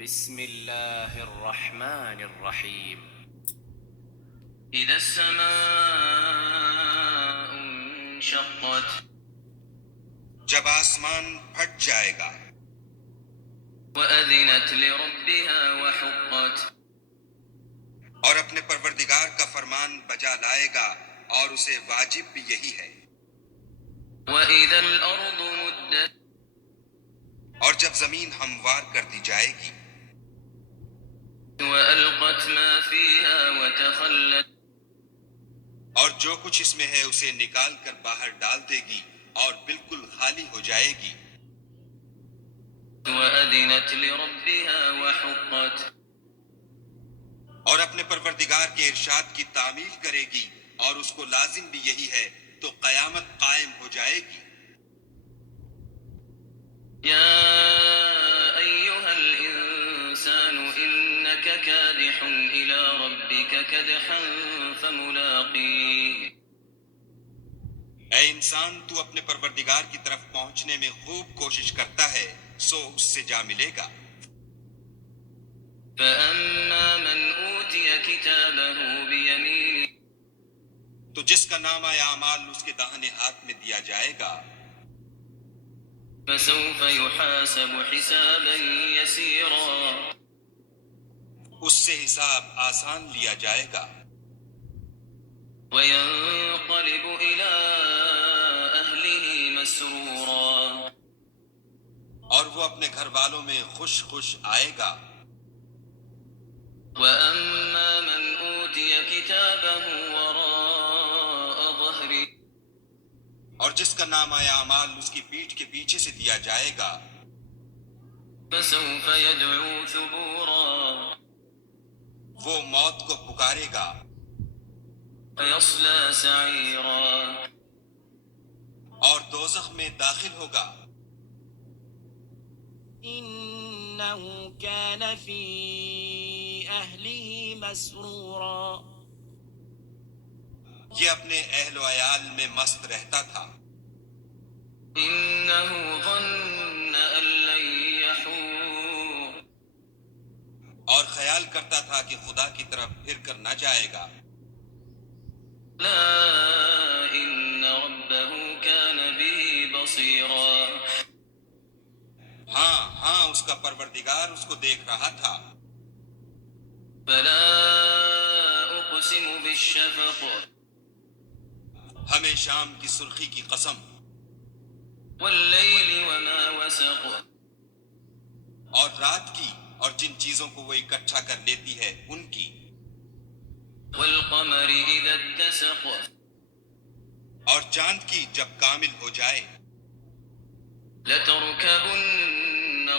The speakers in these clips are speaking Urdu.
بسم الله الرحمن الرحيم. إذا السماء انشقت جب آسمان پھٹ جائے گا، وأذنت لربها وحقت اور اپنے پروردگار کا فرمان بجا لائے گا، اور اسے واجب بھی یہی ہے۔ وإذا الأرض مدت اور جب زمین ہموار کر دی جائے گی، وألقت ما فيها وتخلت اور جو کچھ اس میں ہے اسے نکال کر باہر ڈال دے گی اور بالکل خالی ہو جائے گی۔ وأذنت لربها وحقت اور اپنے پروردگار کے ارشاد کی تعمیل کرے گی، اور اس کو لازم بھی یہی ہے، تو قیامت قائم ہو جائے گی۔ يا أيها الإنسان إنك كادح إلى ربك كدحا فملاقيه اے انسان، تو اپنے پروردگار کی طرف پہنچنے میں خوب کوشش کرتا ہے، سو اس سے جا ملے گا۔ فأما من أوتي كتابه بيمينه تو جس کا نامہ اعمال اس کے داہنے ہاتھ میں دیا جائے گا، فسوف يحاسب حسابا يسيرا اس سے حساب آسان لیا جائے گا، وينقلب إلى أهله مسرورا اور وہ اپنے گھر والوں میں خوش خوش آئے گا۔ وأما من أوتي كتابه وراء ظهره اور جس کا نامہ اعمال اس کی پیٹھ کے پیچھے سے دیا جائے گا، فسوف يدعو ثبورا وہ موت کو پکارے گا ويصلى سعيرا اور دوزخ میں داخل ہوگا۔ إنه كان في أهله مسرورا یہ اپنے اہل و عیال میں مست رہتا تھا، إنه ظن أن لن يحور اور خیال کرتا تھا کہ خدا کی طرف پھر کر نہ جائے گا۔ لا إن ربه كان به بصيرا ہاں ہاں، اس کا پروردگار اس کو دیکھ رہا تھا۔ فلا أقسم بالشفق ہمیں شام کی سرخی کی قسم، والليل وما وسق اور رات کی، اور جن چیزوں کو وہ اکٹھا کر لیتی ہے ان کی، والقمر إذا اتسق اور چاند کی جب کامل ہو جائے۔ لتركبن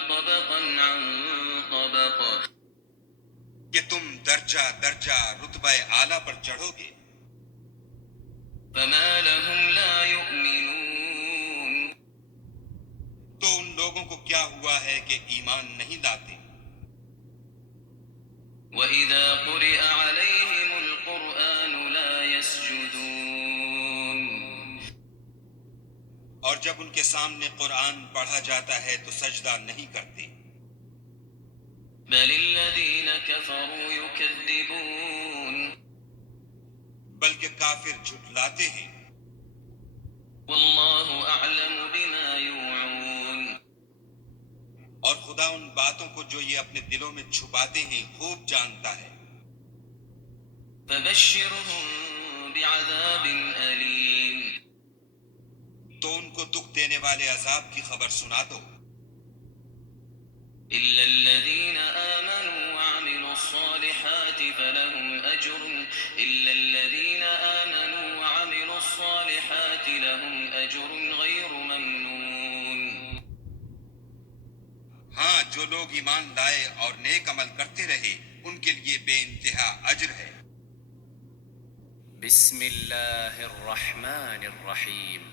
طبقا عن طبق کہ تم درجہ درجہ رتبہ اعلیٰ پر چڑھو گے۔ فما لهم لا يؤمنون تو ان لوگوں کو کیا ہوا ہے کہ ایمان نہیں لاتے؟ وإذا قرئ عليهم القرآن لا يسجدون اور جب ان کے سامنے قرآن پڑھا جاتا ہے تو سجدہ نہیں کرتے، بل الذين كفروا يكذبون بلکہ کافر جھٹلاتے ہیں۔ والله أعلم بما يوعون اور خدا ان باتوں کو جو یہ اپنے دلوں میں چھپاتے ہیں خوب جانتا ہے۔ فبشرهم بعذاب أليم تو ان کو دکھ دینے والے عذاب کی خبر سنا دو، إلا الذين آمنوا وعملوا الصالحات فلهم أجر إلا الذين آمنوا وعملوا الصالحات لهم أجر غير ممنون ہاں جو لوگ ایمان لائے اور نیک عمل کرتے رہے ان کے لیے بے انتہا اجر ہے۔ بسم الله الرحمن الرحيم.